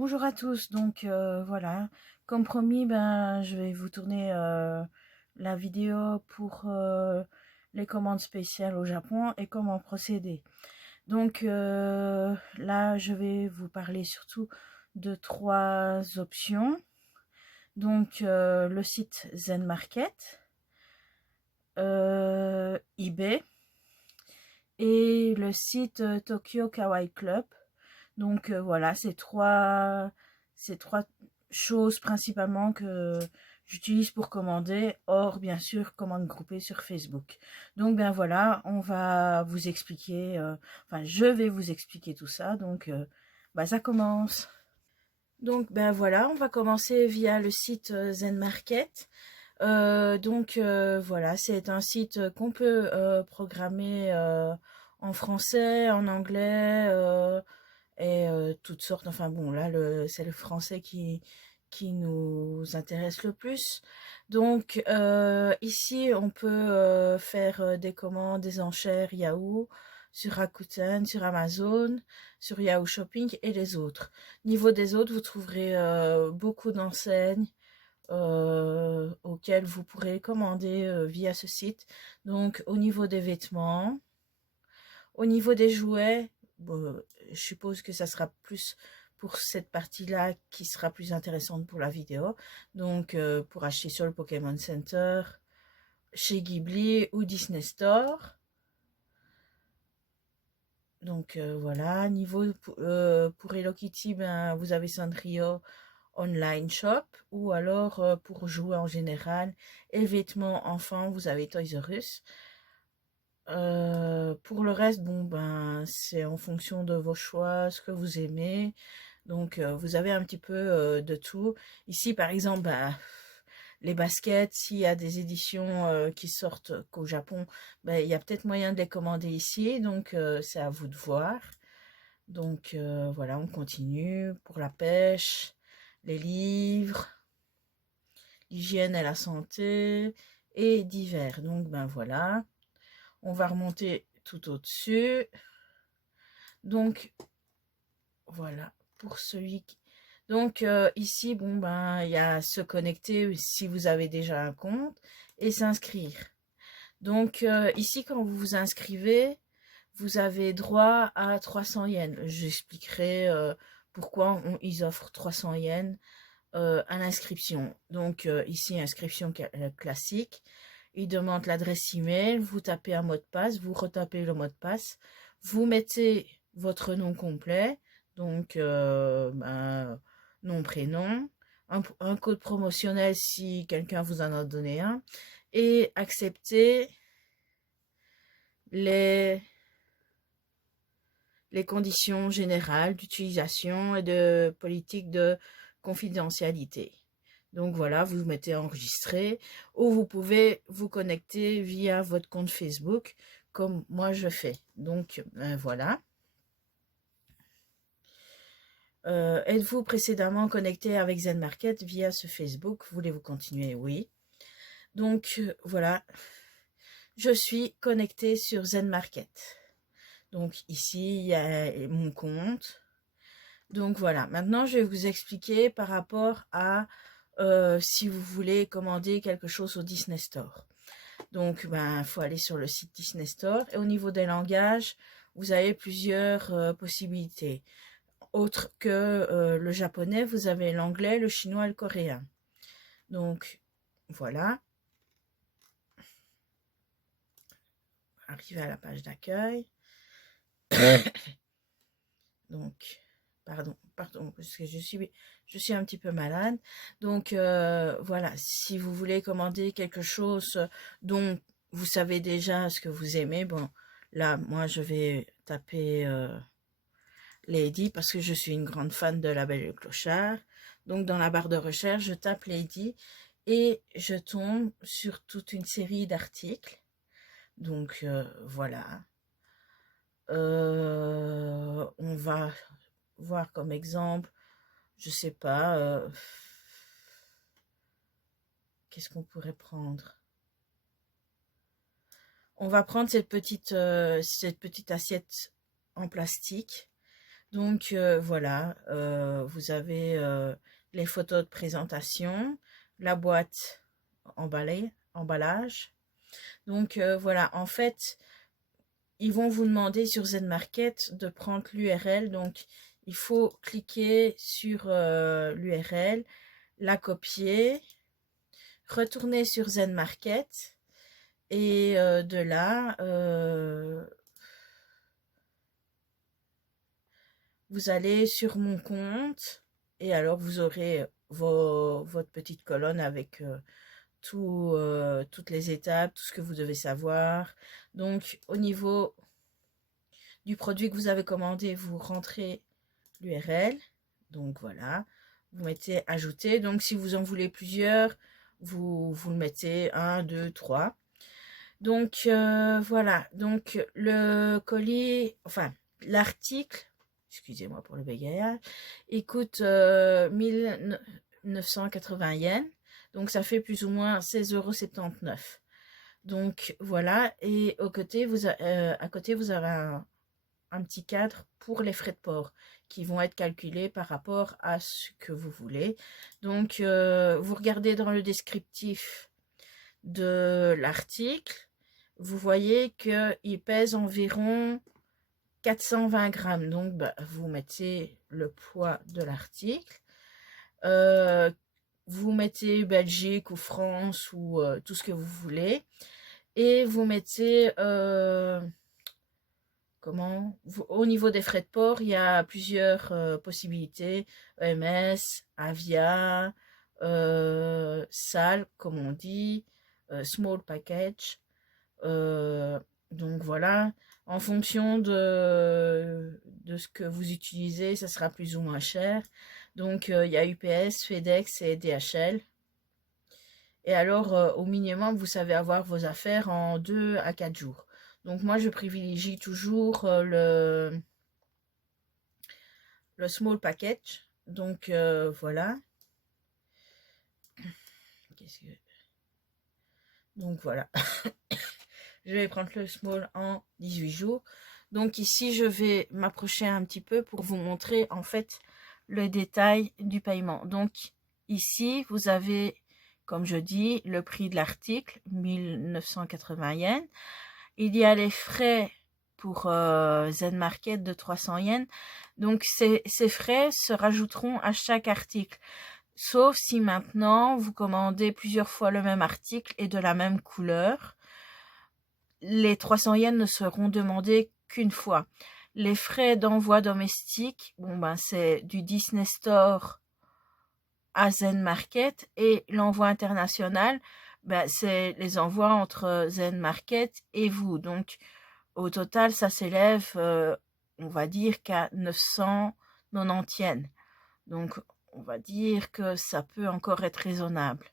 Bonjour à tous, donc voilà, comme promis, ben, je vais vous tourner la vidéo pour les commandes spéciales au Japon et comment procéder. Donc là, je vais vous parler surtout de trois options. Donc le site Zen Market, eBay et le site Tokyo Kawaii Club. Donc voilà, ces trois choses principalement que j'utilise pour commander, hors bien sûr commande groupée sur Facebook. Donc ben voilà, on va vous expliquer, enfin je vais vous expliquer tout ça. Donc bah, ça commence. Donc ben voilà, on va commencer via le site Zen Market. Voilà, c'est un site qu'on peut programmer en français, en anglais et toutes sortes. Enfin bon, là c'est le français qui nous intéresse le plus. Donc ici, on peut faire des commandes, des enchères Yahoo sur Rakuten, sur Amazon, sur Yahoo Shopping et les autres. Niveau des autres, vous trouverez beaucoup d'enseignes auxquelles vous pourrez commander via ce site. Donc au niveau des vêtements, au niveau des jouets, bon, je suppose que ça sera plus pour cette partie-là qui sera plus intéressante pour la vidéo. Donc pour acheter sur le Pokémon Center, chez Ghibli ou Disney Store. Donc voilà, niveau pour Hello Kitty, ben, vous avez Sanrio Online Shop, ou alors pour jouer en général et vêtements enfants, vous avez Toys R Us. Pour le reste, bon ben c'est en fonction de vos choix, ce que vous aimez. Donc vous avez un petit peu de tout. Ici par exemple, ben, les baskets, s'il y a des éditions qui sortent qu'au Japon, ben, il y a peut-être moyen de les commander ici. Donc c'est à vous de voir. Donc voilà, on continue pour la pêche, les livres, l'hygiène et la santé et divers. Donc ben voilà, on va remonter tout au-dessus. Donc voilà pour celui qui... Donc ici, bon ben il y a se connecter si vous avez déjà un compte et s'inscrire. Donc ici, quand vous vous inscrivez, vous avez droit à 300 yens. J'expliquerai pourquoi ils offrent 300 yens à l'inscription. Donc ici, inscription classique. Il demande l'adresse email, vous tapez un mot de passe, vous retapez le mot de passe, vous mettez votre nom complet, donc nom, prénom, un code promotionnel si quelqu'un vous en a donné un, et accepter les, les conditions générales d'utilisation et de politique de confidentialité. Donc voilà, vous mettez enregistrer ou vous pouvez vous connecter via votre compte Facebook comme moi je fais. Donc voilà. Êtes-vous précédemment connecté avec Zen Market via ce Facebook? Voulez-vous continuer? Oui. Donc voilà, je suis connecté sur Zen Market. Donc ici, il y a mon compte. Donc voilà, maintenant je vais vous expliquer par rapport à si vous voulez commander quelque chose au Disney Store. Donc ben, il faut aller sur le site Disney Store et au niveau des langages, vous avez plusieurs possibilités. Autre que le japonais, vous avez l'anglais, le chinois et le coréen. Donc voilà, arrivé à la page d'accueil. Donc, pardon, parce que je suis un petit peu malade. Donc, voilà, si vous voulez commander quelque chose dont vous savez déjà ce que vous aimez, bon, là, moi, je vais taper Lady parce que je suis une grande fan de La Belle et le Clochard. Donc, dans la barre de recherche, je tape Lady et je tombe sur toute une série d'articles. Donc, voilà. On va voir comme exemple, je sais pas, qu'est-ce qu'on pourrait prendre? On va prendre cette petite assiette en plastique. Donc voilà, vous avez les photos de présentation, la boîte emballage. Donc voilà, en fait, ils vont vous demander sur ZMarket de prendre l'URL. Donc il faut cliquer sur l'URL, la copier, retourner sur ZMarket et de là, vous allez sur mon compte et alors vous aurez votre petite colonne avec toutes les étapes, tout ce que vous devez savoir. Donc au niveau du produit que vous avez commandé, vous rentrez l'URL. Donc voilà, vous mettez ajouter. Donc si vous en voulez plusieurs, vous le mettez 1, 2, 3. Donc voilà, donc le colis, enfin l'article, excusez-moi pour le bégayage, il coûte 1980 yens, donc ça fait plus ou moins 16,79 €. Donc voilà, et à côté vous avez un petit cadre pour les frais de port qui vont être calculés par rapport à ce que vous voulez. Donc vous regardez dans le descriptif de l'article, vous voyez qu'il pèse environ 420 grammes. Donc, vous mettez le poids de l'article. Vous mettez Belgique ou France ou tout ce que vous voulez. Et vous mettez... au niveau des frais de port, il y a plusieurs possibilités. EMS, Avia, SAL, comme on dit, Small Package. Donc voilà, en fonction de ce que vous utilisez, ça sera plus ou moins cher. Donc il y a UPS, FedEx et DHL. Et alors, au minimum, vous savez avoir vos affaires en 2 à 4 jours. Donc moi, je privilégie toujours le small package. Donc voilà. Donc voilà. Je vais prendre le small en 18 jours. Donc ici, je vais m'approcher un petit peu pour vous montrer en fait le détail du paiement. Donc ici, vous avez, comme je dis, le prix de l'article, 1980 yens. Il y a les frais pour ZMarket de 300 yens. Donc ces frais se rajouteront à chaque article. Sauf si maintenant vous commandez plusieurs fois le même article et de la même couleur. Les 300 yens ne seront demandés qu'une fois. Les frais d'envoi domestique, c'est du Disney Store à ZMarket, et l'envoi international, c'est les envois entre ZMarket et vous. Donc, au total, ça s'élève, on va dire, qu'à 990 yens. Donc, on va dire que ça peut encore être raisonnable.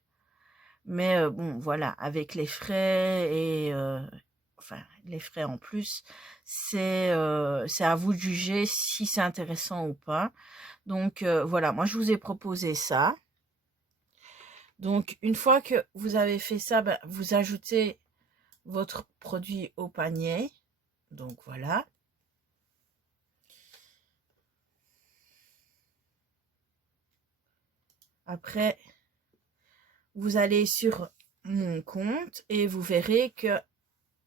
Mais bon, voilà, avec les frais et les frais en plus, c'est à vous de juger si c'est intéressant ou pas. Donc voilà, moi je vous ai proposé ça. Donc une fois que vous avez fait ça, vous ajoutez votre produit au panier. Donc voilà. Après, vous allez sur mon compte et vous verrez que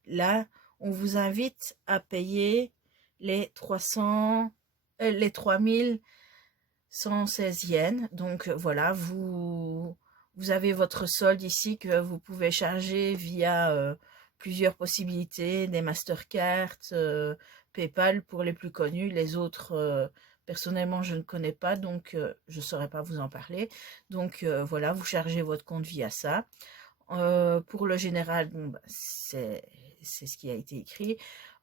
là, on vous invite à payer les 3116 yens. Donc voilà, vous avez votre solde ici que vous pouvez charger via plusieurs possibilités, des Mastercard, PayPal pour les plus connus. Les autres, personnellement, je ne connais pas, donc je ne saurais pas vous en parler. Donc voilà, vous chargez votre compte via ça. Pour le général, c'est ce qui a été écrit.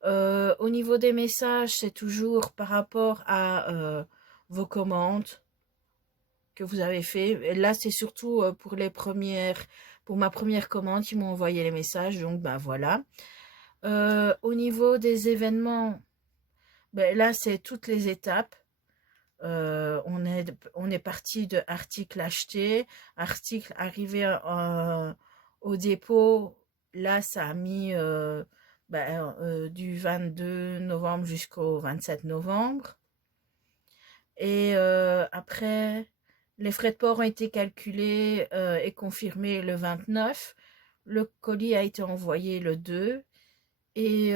Au niveau des messages, c'est toujours par rapport à vos commandes que vous avez fait. Et là, c'est surtout pour ma première commande, ils m'ont envoyé les messages. Donc, voilà. Au niveau des événements, là, c'est toutes les étapes. On est parti de article acheté, article arrivé au dépôt. Là, ça a mis du 22 novembre jusqu'au 27 novembre. Et après, les frais de port ont été calculés et confirmés le 29. Le colis a été envoyé le 2. Et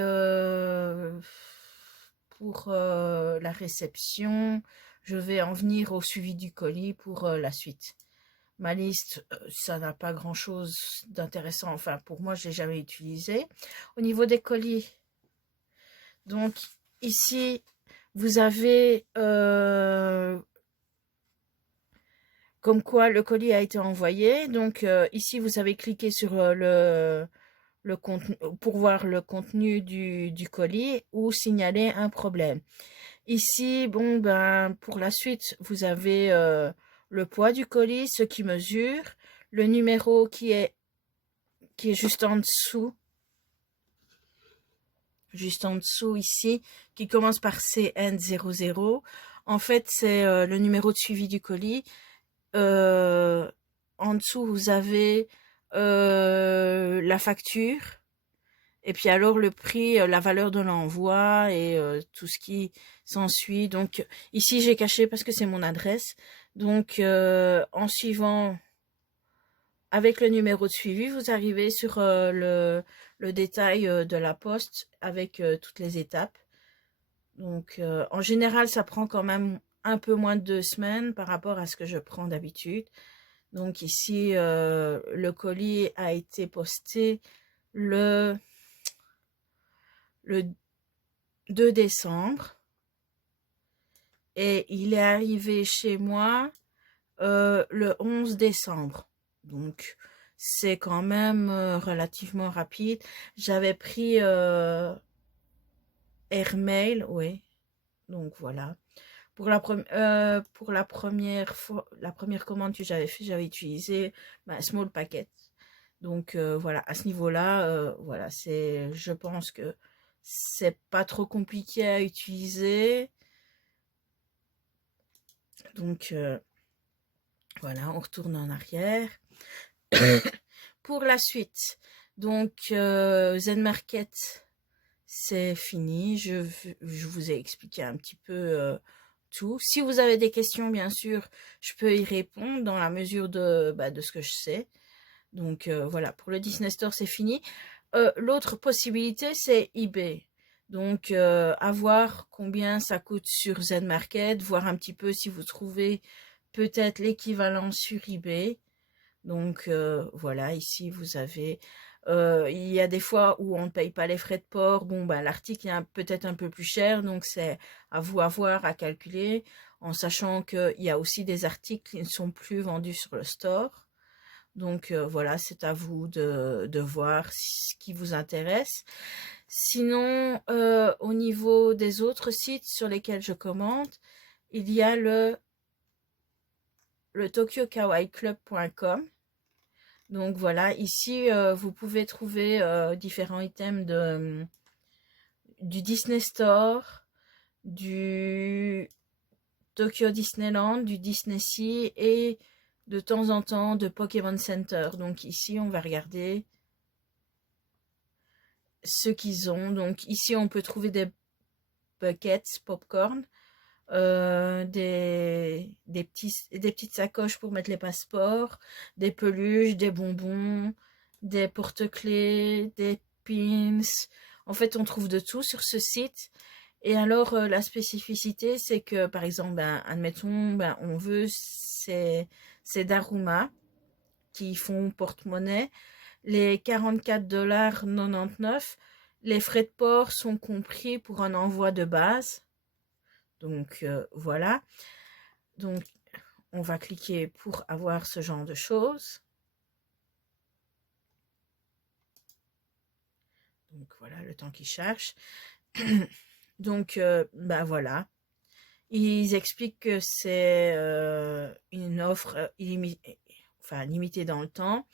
pour la réception, je vais en venir au suivi du colis pour la suite. Ma liste, ça n'a pas grand-chose d'intéressant. Enfin, pour moi, je l'ai jamais utilisé. Au niveau des colis, donc ici, vous avez comme quoi le colis a été envoyé. Donc ici, vous avez cliqué sur le contenu, pour voir le contenu du colis ou signaler un problème. Ici, bon, ben, pour la suite, vous avez le poids du colis, ce qui mesure, le numéro qui est juste en dessous ici, qui commence par CN00. En fait, c'est le numéro de suivi du colis. En dessous, vous avez la facture. Et puis alors le prix, la valeur de l'envoi et tout ce qui s'ensuit. Donc ici j'ai caché parce que c'est mon adresse. Donc en suivant avec le numéro de suivi, vous arrivez sur le détail de la poste avec toutes les étapes. Donc en général ça prend quand même un peu moins de 2 semaines par rapport à ce que je prends d'habitude. Donc ici le colis a été posté le 2 décembre et il est arrivé chez moi le 11 décembre. Donc, c'est quand même relativement rapide. J'avais pris Airmail, oui. Donc, voilà. Pour la première fois, la première commande que j'avais fait, j'avais utilisé Small Packet. Donc, voilà, à ce niveau-là, voilà, je pense que c'est pas trop compliqué à utiliser. Donc, voilà, on retourne en arrière. Pour la suite, donc, Zen Market, c'est fini. Je vous ai expliqué un petit peu tout. Si vous avez des questions, bien sûr, je peux y répondre dans la mesure de ce que je sais. Donc, voilà, pour le Disney Store, c'est fini. L'autre possibilité, c'est eBay. Donc, à voir combien ça coûte sur Zen Market, voir un petit peu si vous trouvez peut-être l'équivalent sur eBay. Donc, voilà, ici, vous avez... il y a des fois où on ne paye pas les frais de port. Bon, ben, l'article est peut-être un peu plus cher, donc c'est à vous à voir, à calculer, en sachant qu'il y a aussi des articles qui ne sont plus vendus sur le store. Donc voilà, c'est à vous de voir ce qui vous intéresse. Sinon, au niveau des autres sites sur lesquels je commande, il y a le tokyokawaii-club.com. Donc voilà, ici, vous pouvez trouver différents items du Disney Store, du Tokyo Disneyland, du Disney Sea et de temps en temps de Pokémon Center. Donc ici, on va regarder ce qu'ils ont. Donc ici, on peut trouver des buckets popcorn, des petites sacoches pour mettre les passeports, des peluches, des bonbons, des porte-clés, des pins. En fait, on trouve de tout sur ce site. Et alors, la spécificité, c'est que, par exemple, admettons, on veut ces Daruma qui font porte-monnaie. Les 44,99 $, les frais de port sont compris pour un envoi de base. Donc, voilà. Donc, on va cliquer pour avoir ce genre de choses. Donc, voilà, le temps qu'il cherche. Donc, voilà. Ils expliquent que c'est une offre limitée dans le temps.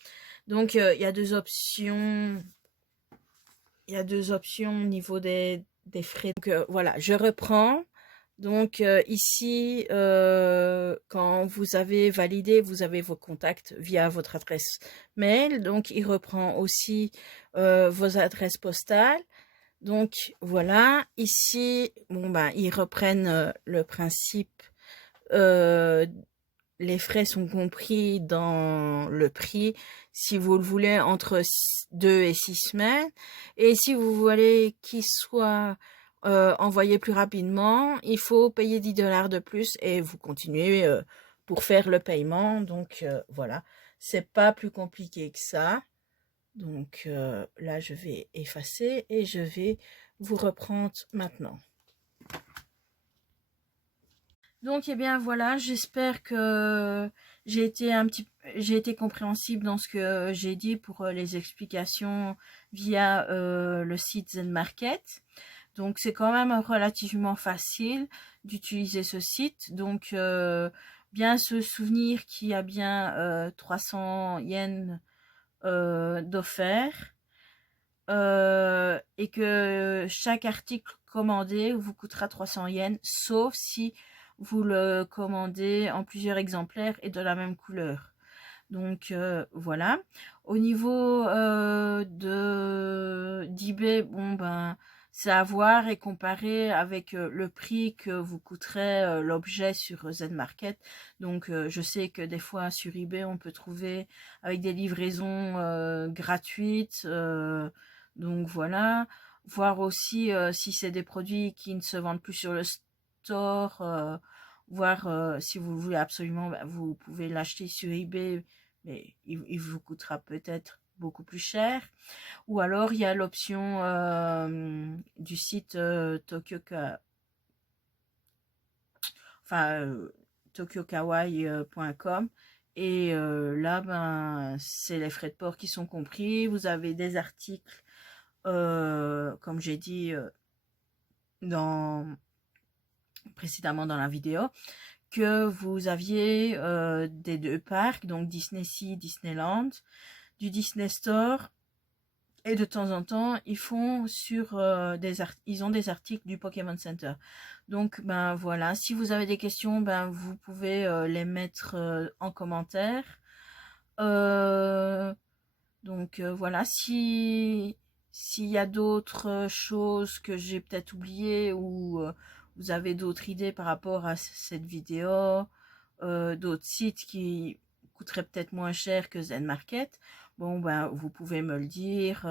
Donc, il y a deux options. Il y a deux options au niveau des frais. Donc, voilà, je reprends. Donc, ici, quand vous avez validé, vous avez vos contacts via votre adresse mail. Donc, il reprend aussi vos adresses postales. Donc, voilà. Ici, bon, ils reprennent le principe euh, les frais sont compris dans le prix si vous le voulez entre 2 et 6 semaines. Et si vous voulez qu'il soit envoyé plus rapidement, il faut payer 10 $ de plus et vous continuez pour faire le paiement. Donc voilà, c'est pas plus compliqué que ça. Donc là, je vais effacer et je vais vous reprendre maintenant. Donc, eh bien, voilà, j'espère que j'ai été compréhensible dans ce que j'ai dit pour les explications via le site Zen Market. Donc, c'est quand même relativement facile d'utiliser ce site. Donc, bien se souvenir qu'il y a bien 300 yens d'offert et que chaque article commandé vous coûtera 300 yens, sauf si vous le commandez en plusieurs exemplaires et de la même couleur. Donc voilà. Au niveau d'eBay, bon ben c'est à voir et comparer avec le prix que vous coûterait l'objet sur Zen Market. Donc je sais que des fois sur eBay on peut trouver avec des livraisons gratuites. Donc voilà. Voir aussi si c'est des produits qui ne se vendent plus sur le store. Voir si vous voulez absolument, ben, vous pouvez l'acheter sur eBay, mais il vous coûtera peut-être beaucoup plus cher. Ou alors il y a l'option du site tokyokawaii.com et là ben c'est les frais de port qui sont compris. Vous avez des articles comme j'ai dit précédemment dans la vidéo, que vous aviez des 2 parcs, donc Disney Sea, Disneyland, du Disney Store, et de temps en temps ils font sur ils ont des articles du Pokémon Center. Donc ben voilà, si vous avez des questions, ben vous pouvez les mettre en commentaire. Donc voilà, s'il y a d'autres choses que j'ai peut-être oubliées ou vous avez d'autres idées par rapport à cette vidéo, d'autres sites qui coûteraient peut-être moins cher que Zen Market, bon ben vous pouvez me le dire,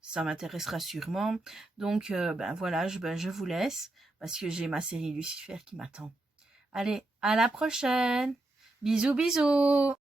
ça m'intéressera sûrement. Donc ben voilà, je vous laisse parce que j'ai ma série Lucifer qui m'attend. Allez, à la prochaine. Bisous bisous.